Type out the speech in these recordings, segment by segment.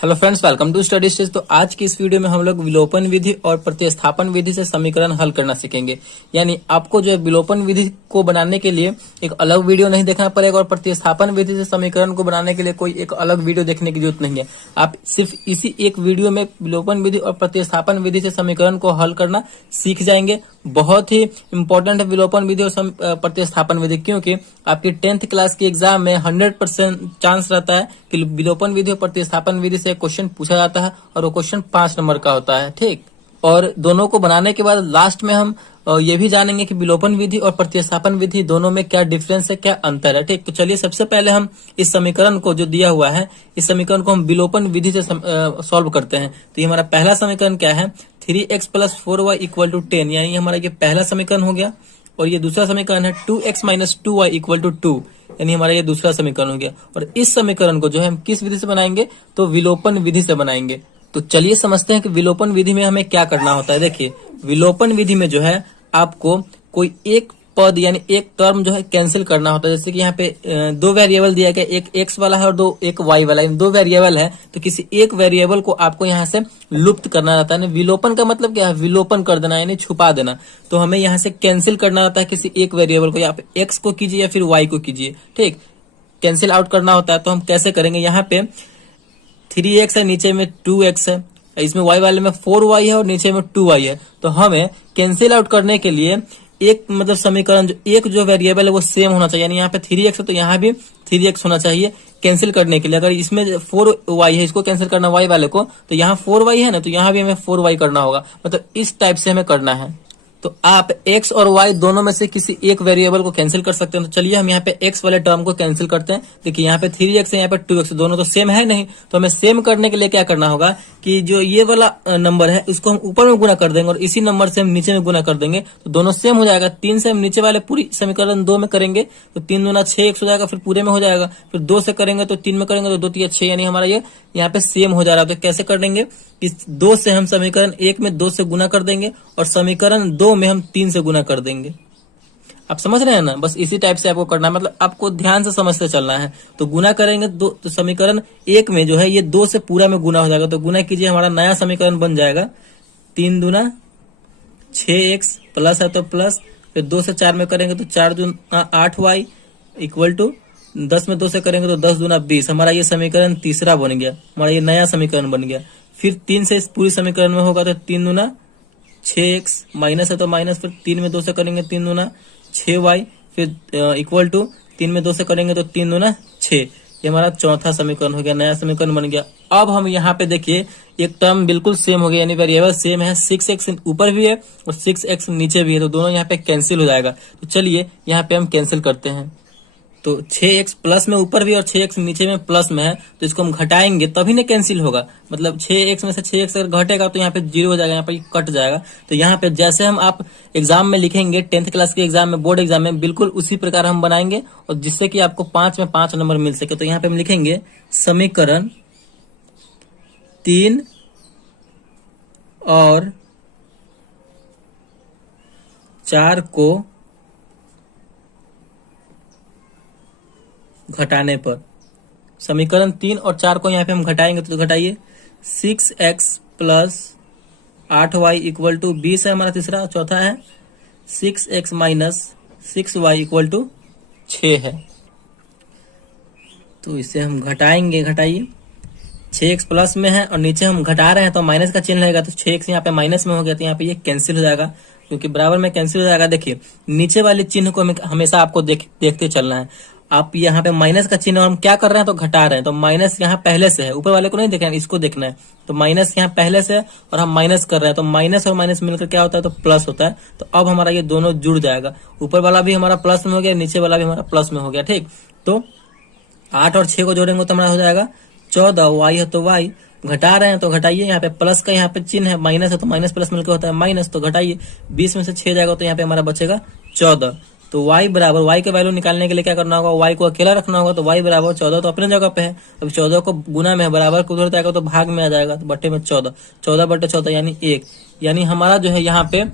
Hello friends, welcome to study stage. तो आज की इस वीडियो में हम लोग विलोपन विधि और प्रतिस्थापन विधि से समीकरण हल करना सीखेंगे। यानी आपको जो है विलोपन विधि को बनाने के लिए एक अलग वीडियो नहीं देखना पड़ेगा और प्रतिस्थापन विधि से समीकरण को बनाने के लिए कोई एक अलग वीडियो देखने की जरूरत नहीं है। आप सिर्फ इसी एक वीडियो में विलोपन विधि और प्रतिस्थापन विधि से समीकरण को हल करना सीख जाएंगे। बहुत ही इंपॉर्टेंट है विलोपन विधि और प्रतिस्थापन विधि, क्योंकि आपकी 10th क्लास की एग्जाम में 100% चांस रहता है कि विलोपन विधि और प्रतिस्थापन विधि से क्वेश्चन पूछा जाता है और वो क्वेश्चन 5 नंबर का होता है। ठीक, और दोनों को बनाने के बाद लास्ट में हम ये भी जानेंगे कि विलोपन विधि और प्रतिस्थापन विधि दोनों में क्या डिफरेंस है, क्या अंतर है। ठीक, तो चलिए सबसे पहले हम इस समीकरण को जो दिया हुआ है, इस समीकरण को हम विलोपन विधि से सॉल्व करते हैं। तो ये हमारा पहला समीकरण क्या है, 3x + 4y = 10, यानी हमारा ये पहला समीकरण हो गया। और ये दूसरा समीकरण है 2x - 2y = 2, यानी हमारा ये दूसरा समीकरण हो गया। और इस समीकरण को जो है हम किस विधि से बनाएंगे, तो विलोपन विधि से बनाएंगे। तो चलिए समझते हैं कि विलोपन विधि में हमें क्या करना होता है। देखिए, विलोपन विधि में जो है आपको कोई एक पद यानी एक टर्म जो है कैंसिल करना होता है। जैसे कि यहाँ पे दो वेरिएबल दिया गया, एक x वाला है और एक y वाला है, दो वेरिएबल है। तो किसी एक वेरिएबल को आपको यहाँ से लुप्त करना रहता है। विलोपन का मतलब क्या है, विलोपन कर देना यानी छुपा देना। तो हमें यहाँ से कैंसिल करना रहता है किसी एक वेरिएबल को, या आप x को कीजिए या फिर y को कीजिए। ठीक, कैंसिल आउट करना होता है। तो हम कैसे करेंगे, यहाँ पे 3x है, नीचे में 2x है, इसमें y वाले में 4y है और नीचे में 2y है। तो हमें कैंसिल आउट करने के लिए एक मतलब समीकरण जो वेरिएबल है वो सेम होना चाहिए। यानी यहाँ पे 3x है तो यहाँ भी 3x होना चाहिए कैंसिल करने के लिए। अगर इसमें 4y है, इसको कैंसिल करना y वाले को, तो यहाँ 4y है ना, तो यहाँ भी हमें 4y करना होगा। मतलब इस टाइप से हमें करना है। तो आप x और y दोनों में से किसी एक वेरिएबल को कैंसिल कर सकते हैं। तो चलिए हम यहाँ पे x वाले टर्म को कैंसिल करते हैं। देखिए यहाँ पे 3x है, यहाँ पे 2x, दोनों तो सेम है नहीं। तो हमें सेम करने के लिए क्या करना होगा कि जो ये वाला नंबर है इसको हम ऊपर में गुना कर देंगे और इसी नंबर से हम नीचे में गुना कर देंगे, तो दोनों सेम हो जाएगा। 3 से हम नीचे वाले पूरी समीकरण 2 में करेंगे तो 3 दूना 6x हो जाएगा, फिर पूरे में हो जाएगा। फिर 2 से करेंगे तो 3 में करेंगे तो 2 3 6, यानी हमारा ये यहाँ पे सेम हो जा रहा है। तो कैसे कर देंगे, इस 2 से हम समीकरण 1 में 2 से गुना कर देंगे और समीकरण 2 में हम 3 से गुना कर देंगे। आप समझ रहे हैं ना, बस इसी टाइप से आपको करना है। मतलब आपको ध्यान से समझते चलना है। तो गुना करेंगे तो समीकरण 1 में जो है ये 2 से पूरा में गुना हो जाएगा। तो गुना कीजिए, हमारा नया समीकरण बन जाएगा 3 दूना 6x प्लस है तो प्लस, फिर 2 से 4 में करेंगे तो 4 दूना 8y = 10 में 2 से करेंगे तो 10 दूना 20। हमारा ये समीकरण तीसरा बन गया, हमारा ये नया समीकरण बन गया। फिर 3 से इस पूरी समीकरण में होगा तो 3 दूना 6x, माइनस है तो माइनस, फिर 3 में 2 से करेंगे 3 दूना 6y, फिर = 3 में 2 से करेंगे तो 3 दूना 6। ये हमारा चौथा समीकरण हो गया, नया समीकरण बन गया। अब हम यहाँ पे देखिए एक टर्म बिल्कुल सेम हो गया, यानी वेरिएबल सेम है। 6x ऊपर भी है और 6x नीचे भी है, तो दोनों यहाँ पे कैंसिल हो जाएगा। तो चलिए यहाँ पे हम कैंसिल करते हैं। तो 6x प्लस में ऊपर भी और 6x नीचे में प्लस में है, तो इसको हम घटाएंगे तभी ना कैंसिल होगा। मतलब 6x में से 6x अगर घटेगा तो यहाँ पे 0 हो जाएगा, यहाँ पे कट जाएगा। तो यहाँ पे जैसे हम आप एग्जाम में लिखेंगे 10th क्लास के एग्जाम में, बोर्ड एग्जाम में, बिल्कुल उसी प्रकार हम बनाएंगे और जिससे कि आपको 5 में 5 नंबर मिल सके। तो यहाँ पे हम लिखेंगे समीकरण 3 और 4 को घटाने पर, समीकरण 3 और 4 को यहाँ पे हम घटाएंगे तो घटाइए 6x + 8y = 20 है हमारा तीसरा। चौथा है 6x - 6y = 6 है। तो इसे हम घटाएंगे, घटाइए। 6x प्लस में है और नीचे हम घटा रहे हैं तो माइनस का चिन्ह रहेगा, तो 6x यहाँ पे माइनस में हो गया, तो यहाँ पे ये कैंसिल हो जाएगा क्योंकि बराबर में कैंसिल हो जाएगा। देखिए नीचे वाले चिन्ह को हमेशा आपको देखते चलना है। आप यहाँ पे माइनस का चिन्ह हम क्या कर रहे हैं, तो घटा रहे हैं। तो माइनस यहाँ पहले से है, ऊपर वाले को नहीं देखना है, इसको देखना है। तो माइनस यहाँ पहले से है और हम माइनस कर रहे हैं, तो माइनस और माइनस मिलकर क्या होता है, तो प्लस होता है। तो अब हमारा ये दोनों जुड़ जाएगा, ऊपर वाला भी हमारा प्लस में हो गया, नीचे वाला भी हमारा प्लस में हो गया। ठीक, तो 8 और 6 को जोड़ेंगे तो हमारा हो जाएगा 14। y है तो y, घटा रहे हैं तो घटाइए। यहाँ पे प्लस का यहाँ पे चिन्ह है, माइनस है तो माइनस प्लस मिलकर होता है माइनस, तो घटाइए। 20 में से 6 जाएगा तो यहाँ पे हमारा बचेगा 14। तो y बराबर, y के वैल्यू निकालने के लिए क्या करना होगा, y को अकेला रखना होगा। तो y बराबर 14 तो अपने जगह पे है। अब 14 को गुना में है, बराबर को उधर जाएगा तो भाग में आ जाएगा, तो बट्टे में 14, 14/14 यानी 1। यानी हमारा जो है यहाँ पे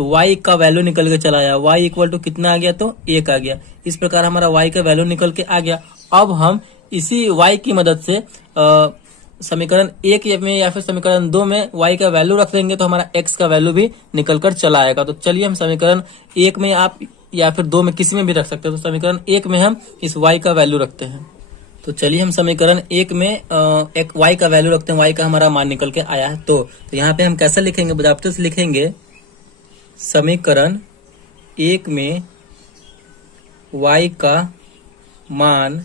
y का वैल्यू निकल के चला आया, y = कितना आ गया, तो 1 आ गया। इस प्रकार हमारा y का वैल्यू निकल के आ गया। अब हम इसी y की मदद से समीकरण 1 में या फिर समीकरण 2 में y का वैल्यू रख देंगे तो हमारा x का वैल्यू भी निकल कर चला आएगा। तो चलिए हम समीकरण 1 में आप या फिर 2 में किसी में भी रख सकते हैं। तो समीकरण 1 में हम इस y का वैल्यू रखते हैं। तो चलिए हम समीकरण 1 में एक y का वैल्यू रखते हैं। y का हमारा मान निकल के आया है। तो यहाँ पे हम कैसे लिखेंगे, बजाबते से लिखेंगे समीकरण 1 में y का मान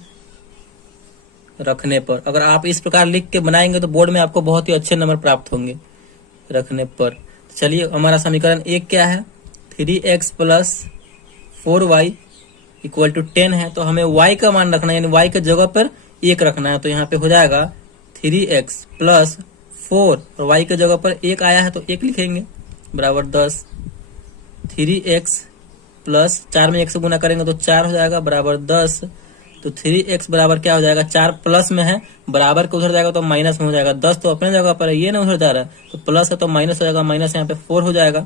रखने पर। अगर आप इस प्रकार लिख के बनाएंगे तो बोर्ड में आपको बहुत ही अच्छे नंबर प्राप्त होंगे रखने पर। चलिए हमारा समीकरण 1 क्या है, 3x plus 4y equal to 10 है। तो हमें y का मान रखना है, यानी y के जगह पर 1 रखना है। तो यहाँ पे हो जाएगा 3x प्लस 4 और y के जगह पर 1 आया है तो 1 लिखेंगे बराबर 10। 3x प्लस 4 में 1 से गुना करेंगे तो 4 हो जाएगा बराबर 10। तो 3x बराबर क्या हो जाएगा, 4 प्लस में है, बराबर के उधर जाएगा तो माइनस में हो जाएगा। 10 तो अपने जगह पर है, ये ना उधर जा रहा है, तो प्लस है तो माइनस हो जाएगा, माइनस यहाँ पे 4 हो जाएगा।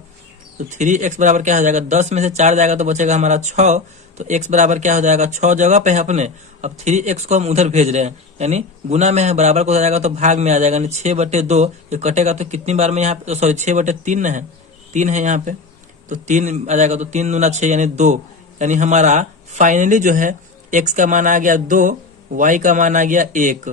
तो 3x बराबर क्या हो जाएगा, 10 में से 4 जाएगा तो बचेगा हमारा 6। तो x बराबर क्या हो जाएगा, 6 जगह पे है अपने। अब 3x को हम उधर भेज रहे हैं, यानी गुना में है, बराबर को हो जाएगा तो भाग में आ जाएगा, यानी 6/2। ये कटेगा तो कितनी बार में यहाँ पे, सॉरी 6/3 है, 3 है यहाँ पे, तो 3 आ जाएगा। तो 3 दूना 6 यानी 2, यानी हमारा फाइनली जो है x का मान आ गया 2, y का मान आ गया 1।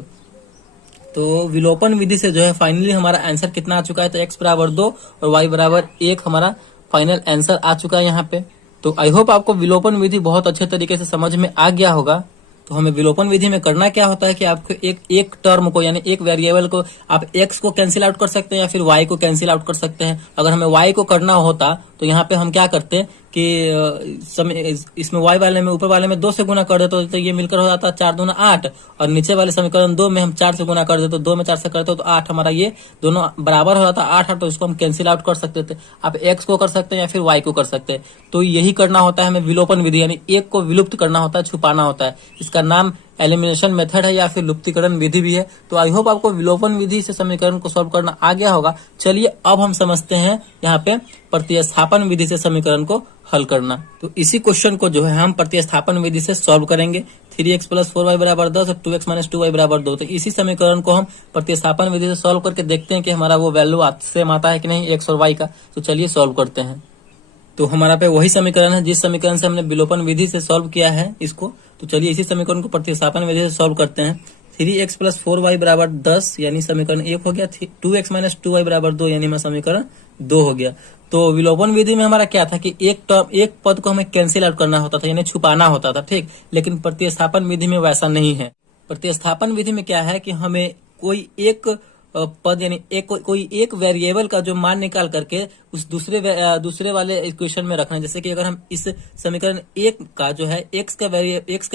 तो विलोपन विधि से जो है फाइनली हमारा आंसर कितना आ चुका है, तो x बराबर 2 और y बराबर 1 हमारा फाइनल आंसर आ चुका है यहाँ पे। तो आई होप आपको विलोपन विधि बहुत अच्छे तरीके से समझ में आ गया होगा। तो हमें विलोपन विधि में करना क्या होता है कि आपको एक टर्म को, यानी एक वेरिएबल को आप x को कैंसिल आउट कर सकते हैं या फिर y को कैंसिल आउट कर सकते हैं। अगर हमें y को करना होता तो यहाँ पे हम क्या करते कि इसमें y वाले में, ऊपर वाले में 2 से गुना कर देते तो ये मिलकर हो जाता 4 दूना 8, और नीचे वाले समीकरण 2 में हम 4 से गुना कर देते, तो 2 में 4 से करते तो 8, हमारा ये दोनों बराबर हो जाता 8, तो इसको हम कैंसिल आउट कर सकते थे। आप x को कर सकते हैं या फिर y को कर सकते हैं। तो यही करना होता है हमें विलोपन विधि, यानी एक को विलुप्त करना होता है, छुपाना होता है। इसका नाम एलिमिनेशन मेथड है या फिर लुप्तीकरण विधि भी है। तो आई होप आपको विलोपन विधि से समीकरण को सॉल्व करना आ गया होगा। चलिए अब हम समझते हैं यहाँ पे प्रतिस्थापन विधि से समीकरण को हल करना। तो इसी क्वेश्चन को जो है हम प्रतिस्थापन विधि से सॉल्व करेंगे। 3x प्लस 4y बराबर 10 और 2x माइनस 2y बराबर 2। तो इसी समीकरण को हम प्रतिस्थापन विधि से सॉल्व करके देखते हैं कि हमारा वो वैल्यू सेम आता है कि नहीं x और y का। तो चलिए सॉल्व करते हैं। तो हमारा पे वही समीकरण है जिस समीकरण से हमने विलोपन विधि से सॉल्व किया है इसको। तो चलिए इसी समीकरण को प्रतिस्थापन विधि से सॉल्व करते हैं। 3x प्लस 4y बराबर 10 यानी समीकरण 1 हो गया। 2x माइनस 2y बराबर 2 यानी हमारा समीकरण 2 हो गया। तो विलोपन विधि में हमारा क्या था कि एक पद को हमें कैंसिल आउट करना होता था, यानी छुपाना होता था, ठीक। लेकिन प्रतिस्थापन विधि में वैसा नहीं है। प्रतिस्थापन विधि में क्या है कि हमें कोई एक पद, यानी कोई एक वेरिएबल का जो मान निकाल करके उस दूसरे वाले इक्वेशन में रखना है। जैसे कि अगर हम इस समीकरण 1 का जो है x का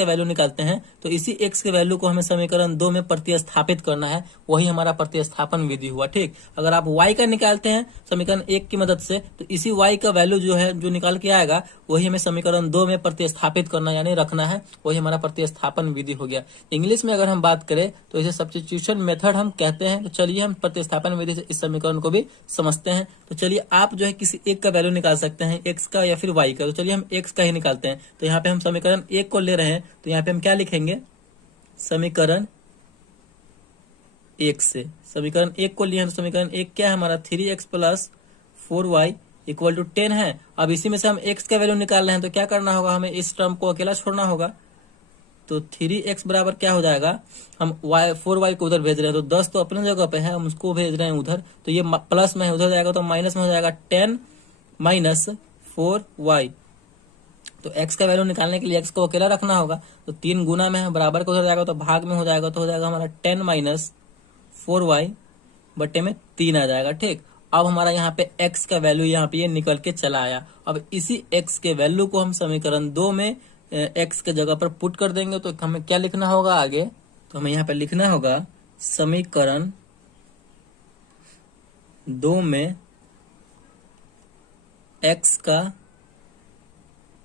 वैल्यू निकालते हैं तो इसी x के वैल्यू को हमें समीकरण 2 में प्रतिस्थापित करना है, वही हमारा प्रतिस्थापन विधि हुआ, ठीक। अगर आप y का निकालते हैं समीकरण 1 की मदद से तो इसी y का वैल्यू जो है जो निकाल के आएगा वही हमें समीकरण 2 में प्रतिस्थापित करना यानी रखना है, वही हमारा प्रतिस्थापन विधि हो गया। इंग्लिश में अगर हम बात करें तो इसे सब्स्टिट्यूशन मेथड हम कहते हैं। तो चलिए हम प्रतिस्थापन विधि से इस समीकरण को भी समझते हैं। तो चलिए आप जो है किसी एक का वैल्यू निकाल सकते हैं, x का या फिर y का। तो चलिए हम x का ही निकालते हैं। तो यहाँ पे हम समीकरण 1 को ले रहे हैं, तो यहाँ पे हम क्या लिखेंगे, समीकरण 1 से समीकरण 1 को लिए हैं। तो समीकरण 1 क्या है हमारा, 3x plus 4y equal to 10 है। अब इसी में से हम x का वैल्यू निकाल रहे हैं तो क्या करना होगा, हमें इस टर्म को अकेला छोड़ना होगा। तो 3x बराबर क्या हो जाएगा, हम 4y को उधर भेज रहे हैं तो 10 तो अपने जगह पे है, हम उसको भेज रहे हैं उधर, तो ये प्लस में है, उधर जाएगा तो माइनस में हो जाएगा 10 माइनस 4y। तो x का वैल्यू निकालने के लिए x को अकेला रखना होगा, तो 3 गुना में है, बराबर को उधर जाएगा तो भाग में हो जाएगा, तो हो जाएगा हमारा 10 माइनस 4y बटे में 3 आ जाएगा, ठीक। अब हमारा यहाँ पे x का वैल्यू यहाँ पे ये निकल के चला आया। अब इसी x के वैल्यू को हम समीकरण 2 में x के जगह पर पुट कर देंगे। तो हमें क्या लिखना होगा आगे, तो हमें यहाँ पे लिखना होगा समीकरण 2 में x का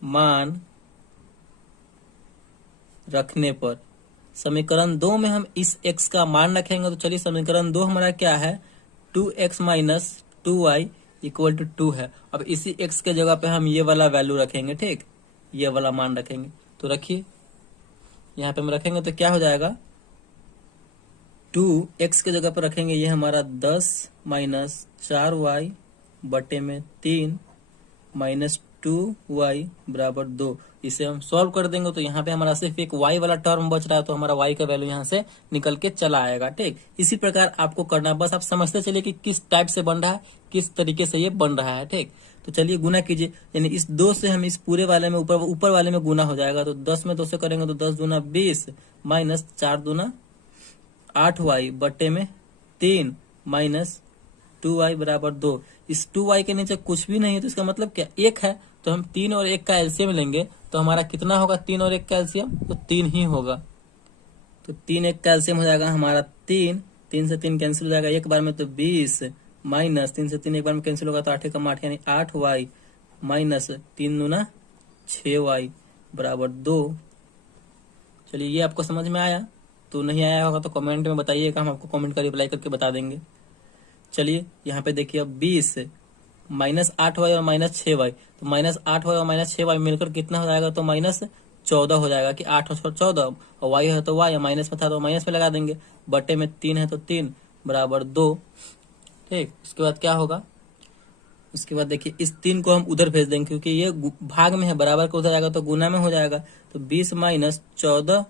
मान रखने पर। समीकरण 2 में हम इस x का मान रखेंगे। तो चलिए समीकरण 2 हमारा क्या है, 2x minus 2y equal to 2 है। अब इसी x के जगह पे हम ये वाला वैल्यू रखेंगे, ठीक, ये वाला मान रखेंगे। तो रखिए यहाँ पे हम रखेंगे तो क्या हो जाएगा, 2x के जगह पर रखेंगे ये हमारा 10 माइनस 4y बटे में 3 माइनस 2y बराबर 2। इसे हम सॉल्व कर देंगे तो यहाँ पे हमारा सिर्फ एक y वाला टर्म बच रहा है, तो हमारा y का वैल्यू यहाँ से निकल के चला आएगा। ठीक, इसी प्रकार आपको करना है, बस आप समझते चलिए कि किस टाइप से बन रहा है, किस तरीके से ये बन रहा है। ठीक, तो चलिए गुना कीजिए, यानी इस 2 से हम इस पूरे वाले में ऊपर वाले में गुना हो जाएगा, तो 10 में 2 से करेंगे तो 10 दूना 20 माइनस 4 दूना 8y बटे में 3 माइनस 2y बराबर 2। इस 2y के नीचे कुछ भी नहीं है, तो इसका मतलब क्या 1 है, तो हम 3 और 1 का एलसीएम लेंगे तो हमारा कितना होगा, 3 और 1 का एलसीएम तो 3 ही होगा। तो 3 1 का एलसीएम हो जाएगा हमारा 3, 3 से 3 कैंसिल हो जाएगा एक बार में, तो 20 माइनस 3 से 3 एक बार में कैंसिल होगा तो 8 कम 8 यानी 8y माइनस 3 दूना 6y बराबर 2। चलिए ये आपको समझ में आया, तो नहीं आया होगा तो कमेंट में बताइएगा, हम आपको कमेंट का रिप्लाई करके बता देंगे। चलिए यहाँ पे देखिए अब 20 माइनस 8y और माइनस 6y, तो माइनस 8y और माइनस 6y मिलकर कितना हो जाएगा, तो माइनस 14 हो जाएगा कि 8 और 14, और y है तो y, माइनस में था तो माइनस में लगा देंगे, बटे में 3 है तो 3 बराबर 2। ठीक, उसके बाद क्या होगा, उसके बाद देखिए इस 3 को हम उधर भेज देंगे क्योंकि ये भाग में है, बराबर को उधर जाएगा तो गुना में हो जाएगा, तो 20 माइनस 14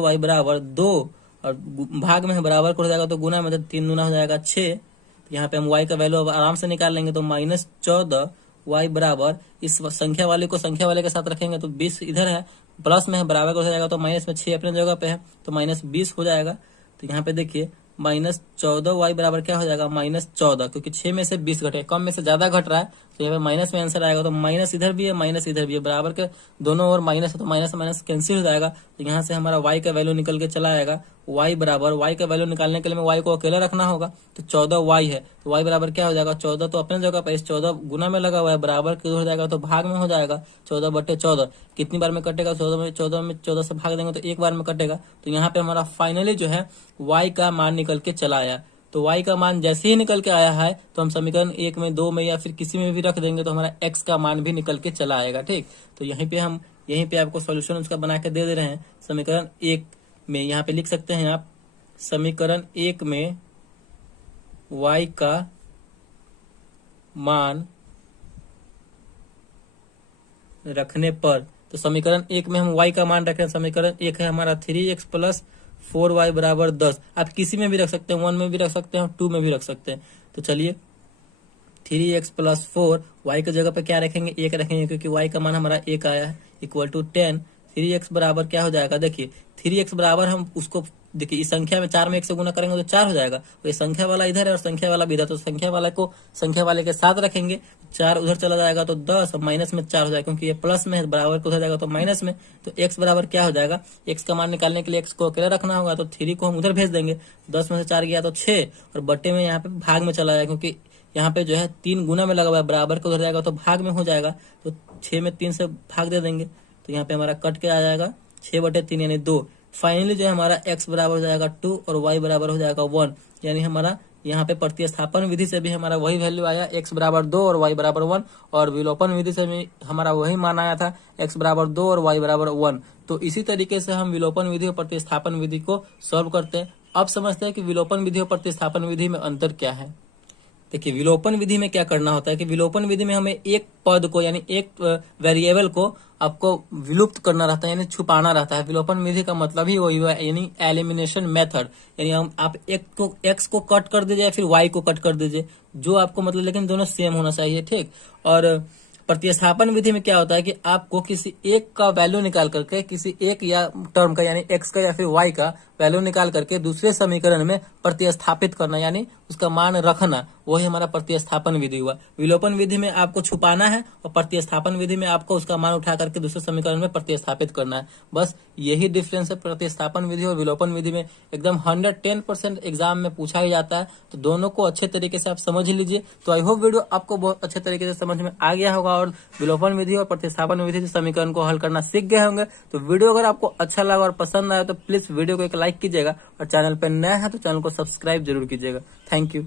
y बराबर 2, और भाग में है बराबर को हो जाएगा तो गुना में, तो 3 गुना हो जाएगा 6। तो यहाँ पे हम y का वैल्यू अब आराम से निकाल लेंगे, तो माइनस 14 y बराबर इस संख्या वाले को संख्या वाले के साथ रखेंगे तो 20 इधर है, प्लस में है बराबर को हो जाएगा, तो माइनस में 6 अपने जगह पे है तो माइनस 20 हो जाएगा। तो यहाँ पे देखिए माइनस 14y बराबर क्या हो जाएगा, माइनस 14, क्योंकि 6 में से 20 घटे, कम में से ज्यादा घट रहा है तो यहाँ पे माइनस में आंसर आएगा। तो माइनस इधर भी है माइनस इधर भी है, बराबर के दोनों ओर माइनस है तो माइनस माइनस कैंसिल हो जाएगा। तो यहाँ से हमारा y का वैल्यू निकल के चला आएगा, y बराबर, y का वैल्यू निकालने के लिए मैं y को अकेला रखना होगा, तो 14y है तो y बराबर क्या हो जाएगा, 14 तो अपने जगह पर, इस 14 गुना में लगा हुआ है, बराबर के हो जाएगा तो भाग में हो जाएगा, 14 बटे 14 कितनी बार में कटेगा, 14 से भाग देंगे तो एक बार में कटेगा। तो यहाँ पे हमारा फाइनली जो है y का मान निकल के चला आया। तो y का मान जैसे ही निकल के आया है तो हम समीकरण 1 में 2 में या फिर किसी में भी रख देंगे तो हमारा x का मान भी निकल के चला आएगा। ठीक, तो यहीं पे आपको सॉल्यूशन उसका बना के दे रहे हैं। समीकरण 1 में यहाँ पे लिख सकते हैं आप, समीकरण 1 में y का मान रखने पर, तो समीकरण 1 में हम y का मान रखें, समीकरण 1 है हमारा 3x प्लस 4y बराबर 10। आप किसी में भी रख सकते हैं, 1 में भी रख सकते हैं, 2 में भी रख सकते हैं। तो चलिए 3x प्लस 4, y की जगह पे क्या रखेंगे, 1 रखेंगे क्योंकि y का मान हमारा 1 आया है, इक्वल टू 10। 3x बराबर क्या हो जाएगा, देखिए 3x बराबर हम उसको देखिए इस संख्या में 4 में 1 से गुना करेंगे तो 4 हो जाएगा, तो ये संख्या वाला इधर है और संख्या वाला भी इधर, तो संख्या वाला को संख्या वाले के साथ रखेंगे, 4 उधर चला जाएगा तो 10, और माइनस में 4 हो जाएगा क्योंकि ये प्लस में है, बराबर को उधर जाएगा तो माइनस में। तो x बराबर क्या हो जाएगा, x का मान निकालने के लिए x को अकेला रखना होगा, तो 3 को हम उधर भेज देंगे, 10 में से 4 गया तो 6, और बट्टे में यहाँ पे भाग में चला जाएगा क्योंकि यहाँ पे जो है 3 गुना में लगा हुआ है, बराबर को उधर जाएगा तो भाग में हो जाएगा, तो 6 में 3 से भाग दे देंगे, तो यहाँ पे हमारा कट के आ जाएगा 6 बटे 3 यानी 2। फाइनली जो है हमारा x बराबर हो जाएगा 2 और y बराबर हो जाएगा 1, यानी हमारा यहाँ पे प्रतिस्थापन विधि से भी हमारा वही वैल्यू आया, x बराबर 2 और y बराबर 1, और विलोपन विधि से भी हमारा वही मान आया था, x बराबर 2 और y बराबर 1। तो इसी तरीके से हम विलोपन विधि और प्रतिस्थापन विधि को सॉल्व करते हैं। अब समझते हैं कि विलोपन विधि और प्रतिस्थापन विधि में अंतर क्या है। देखिए विलोपन विधि में क्या करना होता है कि विलोपन विधि में हमें एक पद को यानी एक वेरिएबल को आपको विलुप्त करना रहता है, यानी छुपाना रहता है। विलोपन विधि का मतलब ही वही है, यानी एलिमिनेशन मेथड, यानी हम आप एक्स को कट कर दीजिए या फिर वाई को कट कर दीजिए, जो आपको मतलब, लेकिन दोनों सेम होना चाहिए। ठीक, और प्रतिस्थापन विधि में क्या होता है कि आपको किसी एक का वैल्यू निकाल करके, किसी एक या टर्म का यानी एक्स का या फिर वाई का वैल्यू निकाल करके दूसरे समीकरण में प्रतिस्थापित करना, यानी उसका मान रखना, वही हमारा प्रतिस्थापन विधि हुआ। विलोपन विधि में आपको छुपाना है और प्रतिस्थापन विधि में आपको उसका मान उठा करके दूसरे समीकरण में प्रतिस्थापित करना है। बस यही डिफरेंस है प्रतिस्थापन विधि और विलोपन विधि में। एकदम 110% एग्जाम में पूछा ही जाता है, तो दोनों को अच्छे तरीके से आप समझ लीजिए। तो आई होप वीडियो आपको बहुत अच्छे तरीके से समझ में आ गया होगा और विलोपन विधि और प्रतिस्थापन विधि से समीकरण को हल करना सीख गए होंगे। तो वीडियो अगर आपको अच्छा लगा और पसंद आया तो प्लीज वीडियो को एक लाइक कीजिएगा, और चैनल पर नया है तो चैनल को सब्सक्राइब जरूर कीजिएगा। Thank you.